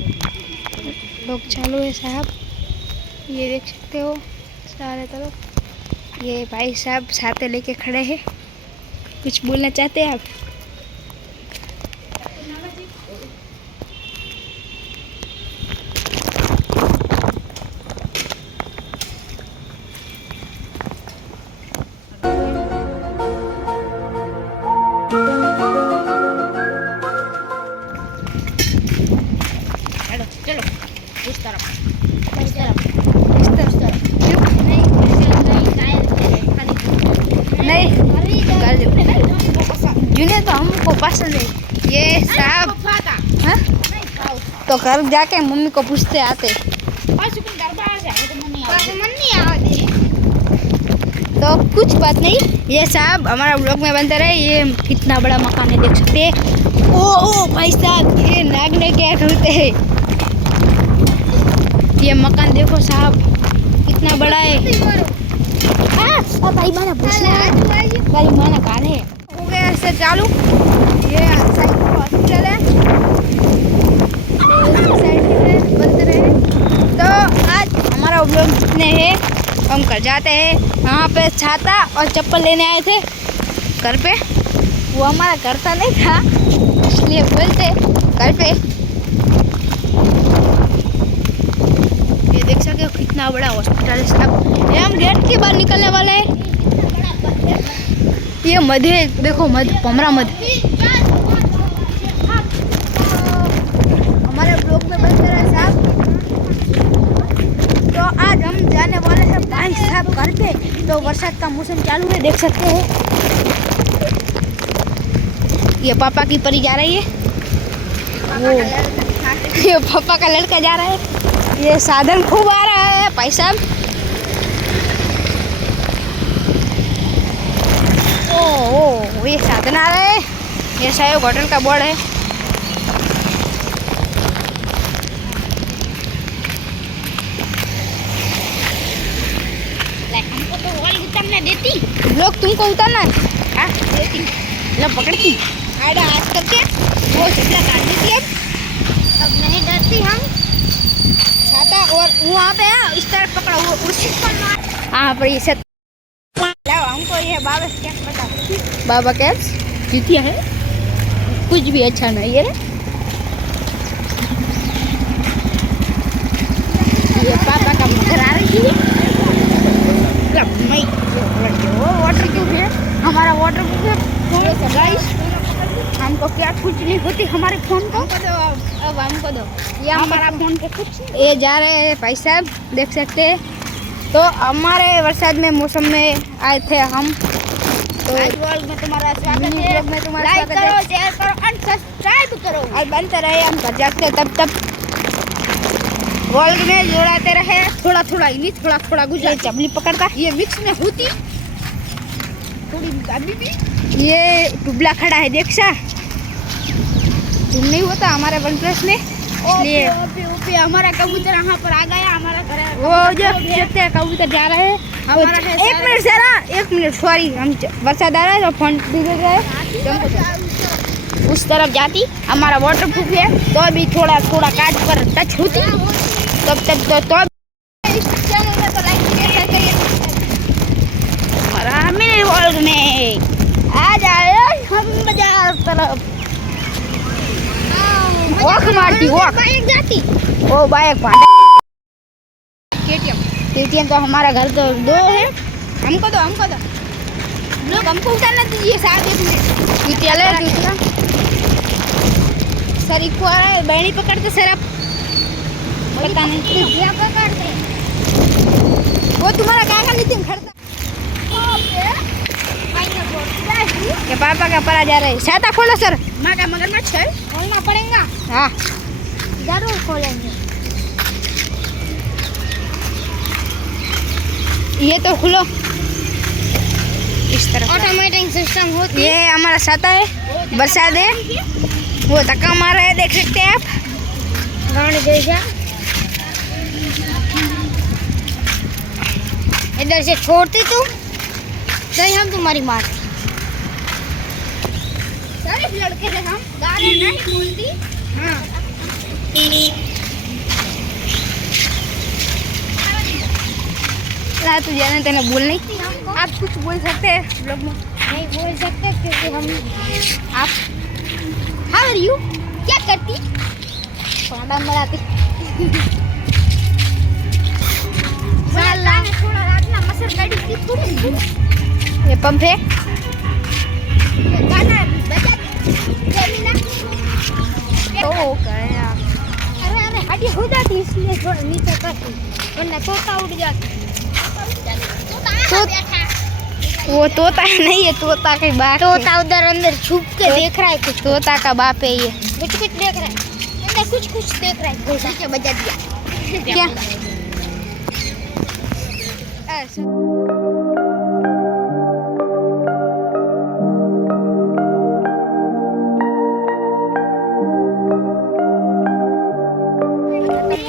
लोग चालू है साहब, ये देख सकते हो सारे तरफ। ये भाई साहब छाते लेके खड़े हैं, कुछ बोलना चाहते हैं आप? चलो इस तरफ जूनियर तो हमको पसंद है ये साहब। हाँ? तो घर जाके मम्मी को पूछते आते तो कुछ बात नहीं। ये साहब हमारा व्लॉग में बनते रहे। ये कितना बड़ा मकान है देख सकते हैं। ओ भाई साहब, ये नागने क्या करते हैं। ये मकान देखो साहब कितना बड़ा है। भाई माना कहाँ है? हो गया ऐसे चालू। ये हॉस्पिटल है, बनते रहे। तो आज हमारा व्लॉग जितने हैं हम घर जाते हैं। वहाँ पे छाता और चप्पल लेने आए थे घर पे। वो हमारा घर तो नहीं था इसलिए बोलते घर पे। ये देख सकते हो कितना बड़ा हॉस्पिटल है साहब। ये हम गेट के बाहर निकलने वाले हैं। ये मध है, देखो मध, पमरा मध। हमारे ब्लॉग में बनते रहे साहब। तो आज हम जाने वाले हैं भाई साहब घर पे। तो बरसात का मौसम चालू है देख सकते हैं। ये पापा की परी जा रही है, वो ये पापा का लड़का जा रहा है। ये साधन खूब आ रहा है भाई साहब। ओ ये साधन आ रहा है। ये शायद होटल का बोर्ड है। हमको तो वॉल उतरने देती, लोग तुमको उतरना है? हाँ देती, लो पकड़ती आड़ा आज करके वो चिपला काट देती है। अब नहीं डरती हम। छाता और वहाँ पे है, इस तरफ पकड़ो, वो उसी पर मार। हाँ पर ये सब लाओ हमको। ये बाबा क्या पता, बाबा कैप्स चूतिया है, कुछ भी अच्छा नहीं है। ये पापा का मगर आ रही है। वाटर क्यों है? हमारा वाटर गाइस, हमको क्या कुछ नहीं होती हमारे फोन को। अब हमको दो, ये हमारा फोन पे कुछ। ये जा रहे हैं भाई साहब देख सकते हैं। तो हमारे बरसात में मौसम में आए थे हम। तो व्लॉग में तुम्हारा स्वागत है। व्लॉग में तुम्हारा लाइक स्वागत करो, है। शेयर करो और सब्सक्राइब करो। और बनते रहे, हम घर जाते तब वर्ल्ड में जोड़ाते रहे। थोड़ा थोड़ा इंग्लिश, थोड़ा थोड़ा गुजराती। चपली पकड़ता ये मिक्स में होती थोड़ी अभी भी। ये टुबला खड़ा है देख सा, तुम नहीं होता हमारे वन प्लस में, इसलिए ओपी हमारा कबूतर यहाँ पर आ गया। हमारा घर है वो जो देखते हैं कबूतर जा रहे हैं। हमारा है 1 मिनट से ना, 1 मिनट सॉरी, हम बरसात आ रहा है तो फोन बिगड़ गए। उस तरफ जाती हमारा वाटर प्रूफ है तो अभी थोड़ा थोड़ा काट पर टच होती तब तक तो इस चैनल में तो लाइक शेयर करिए। और हमें वर्ल्ड में आ जाए हम बाजार तरफ। वॉक मारती वॉक बाइक जाती। ओ बाइक केटीएम तो हमारा घर तो 2 है। हमको दो लोग, हमको उतारना दीजिए साहब। 1 मिनट विद्यालय दूसरा सर इको आ रहा है। बैणी पकड़ते सर आप, पता नहीं क्या पकड़ते वो तुम्हारा काका नितिन खड़ता। ये पापा का परा जा रहा है। छाता खोलो सर। माँ का मगरमच्छ है, खोलना पड़ेगा। हाँ जरूर खोलेंगे। ये तो खुलो इस तरह। ऑटोमेटिक सिस्टम होती ये हमारा छाता है, बरसात है, वो धक्का मार रहा है देख सकते हैं आप। गाड़ी जैसा इधर से छोड़ती तुम नहीं, हम तुम्हारी माँ सारे लड़के से हम गाड़ी नहीं खोलती। हाँ तू जाने तेने बोल नहीं, आप कुछ बोल सकते हैं ब्लॉग में? नहीं बोल सकते क्योंकि हम आप हाउ आर यू, क्या करती? पांडा मराती साला थोड़ा रातना मसर गाड़ी की थोड़ी ये पंप है, गाना बजा जमीना तो गया। अरे अरे हड्डी हो जाती इसलिए थोड़ा नीचे करती वरना तोता उड़ जाती तो वो तोता नहीं है, तोता के बाप है। तोता उधर अंदर छुप के देख रहा है कुछ तोता का बाप है ये। कुछ देख रहा है अंदर कुछ देख रहा है घोड़ा के बजा दिया क्या हो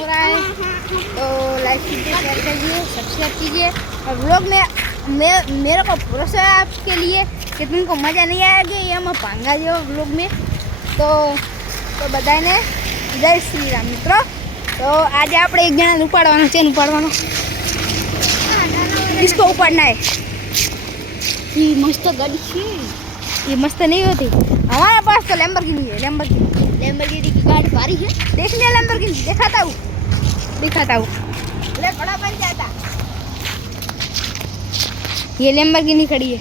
रहा है? तो लाइक कीजिए, शेयर कीजिए, सब्सक्राइब कीजिए और व्लॉग में मेरे को भरोसा है आपके लिए कि तुमको मज़ा नहीं आएगा ये हम भांगा जो व्लॉग में। तो બધાને જય શ્રી રામ મિત્રો। તો આજે આપણે એક જણાને ઉપાડવાનો છે, ઉપાડવાનો इसको उपाड़ना है। ये मस्त गाड़ी है ये मस्त नहीं होती, हमारे पास तो लैम्बोर्गिनी है। लैम्बोर्गिनी की गाड़ी भारी है देख लिया लैम्बोर्गिनी, दिखाता हूँ अरे बड़ा बन जाता ये लैम्बोर्गिनी खड़ी है।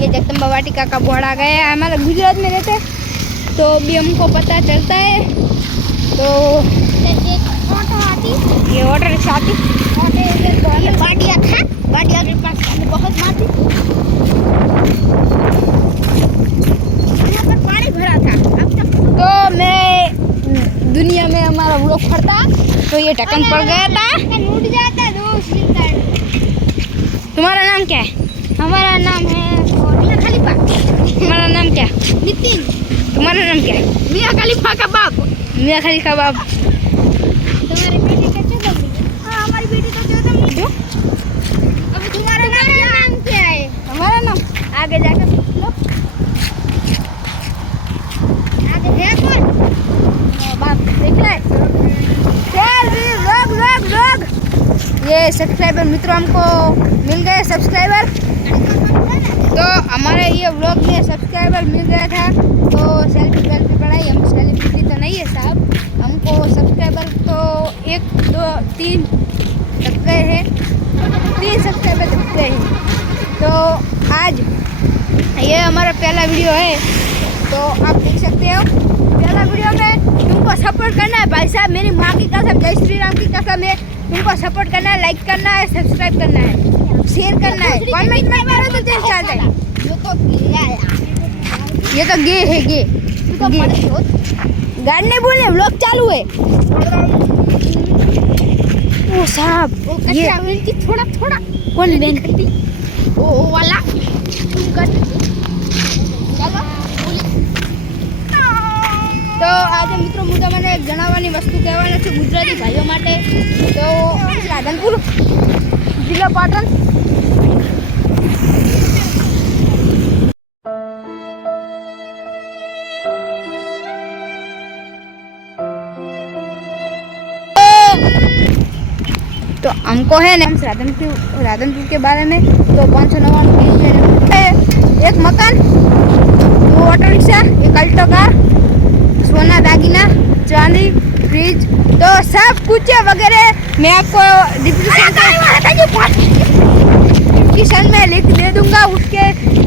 ये जगदम्बा वाटिका का बोर्ड आ गया है। हमारे गुजरात में रहते तो भी हमको पता चलता है। तो ऑटो आती ये ऑटो रिक्शा आती, ये बाडिया था बाडिया के पास बहुत मारती यहाँ पर पानी भरा था अब तक तो मैं दुनिया में हमारा व्लॉग फटता तो ये ढक्कन पड़ गया था। टूट जाता है दो सिंगल। तुम्हारा नाम क्या है? हमारा नाम है मियां खलीफा। तुम्हारा नाम क्या है? नितिन। तुम्हारा नाम क्या है? मियां खलीफा का बाप। मियां खलीफा बाप। तुम्हारी बेटी का 14 महीने। हाँ हमारी बेटी का 14 महीने। अभी तुम्हारा नाम क्या है? हमारा नाम आगे जाकर पूछ लो। आगे है कौन? बाप देख ले लोग ये सब्सक्राइबर मित्रों हमको मिल गए सब्सक्राइबर। तो हमारे ये व्लॉग में सब्सक्राइबर मिल गया था तो सेल्फी बढ़ाई। हम सेलिब्रिटी तो नहीं है साहब, हमको सब्सक्राइबर तो 1 2 3 तक गए हैं, 3 सब्सक्राइबर तक गए हैं। तो आज ये हमारा पहला वीडियो है तो आप देख सकते हो। पहला वीडियो में तुमको सपोर्ट करना है भाई साहब, मेरी माँ की कसम, जय श्री राम की कसम है। तुमको सपोर्ट करना है, लाइक करना है, सब्सक्राइब करना है, शेयर करना है, कमेंट में मारो तो चल जाए। ये तो गे है गे गाड़ी नहीं बोले, व्लॉग चालू है। ओ साहब ये थोड़ा थोड़ा कौन बेन करती ओ वाला તો આજે મિત્રો હું તમને એક જણાવવાની વસ્તુ કહેવાનો છું ગુજરાતી ભાઈઓ માટે। તો રાધનપુર જિલ્લો પાટણ। तो हमको है ना राधनपुर के बारे में तो 599 एक मकान, 2 ऑटो रिक्शा, 1 अल्टो कार, सोना दागीना, चांदी, फ्रिज, तो सब कुछ वगैरह मैं आपको डिस्क्रिप्शन में लिख दे दूंगा।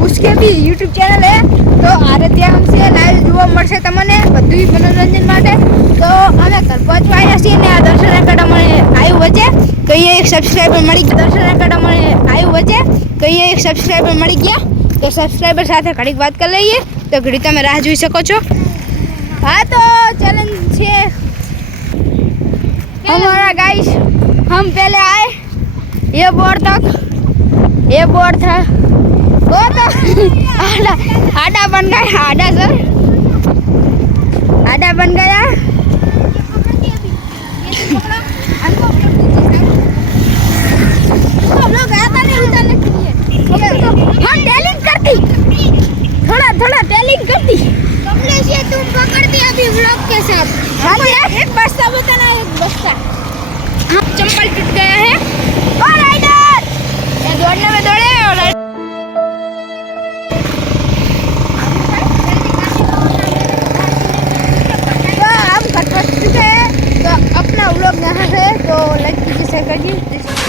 उसके भी यूट्यूब चैनल है तो आराध्या हमसे लाइव જોવા મળશે તમને બધું મનોરંજન માટે। તો અમે ઘર પહોંચવા આવ્યા છીએ ને આ દર્શન એકેડમી આવ્યું વચ્ચે તો અહીંયા એક સબસ્ક્રાઈબર મળી ગયા। દર્શન એકેડમી આવ્યું વચ્ચે તો અહીંયા એક સબસ્ક્રાઈબર મળી ગયા તો સબસ્ક્રાઈબર સાથે ઘડીક વાત કરી લઈએ તો ઘડી તમે રાહ જોઈ શકો છો। हाँ तो चैलेंज है हमारा गाइस, हम पहले आए ये बोर्ड था वो तो आडा बन गया, आडा सर आडा बन गया। हम लोग आता नहीं उतारने के लिए, हम टेलिंग करती, थोड़ा टेलिंग करती। ये तुम पकड़ती अभी व्लॉग के साथ। एक बस्ता बताना, एक बस्ता। हाँ चंपल टूट गया है लाइक कीजिए शेयर कीजिए।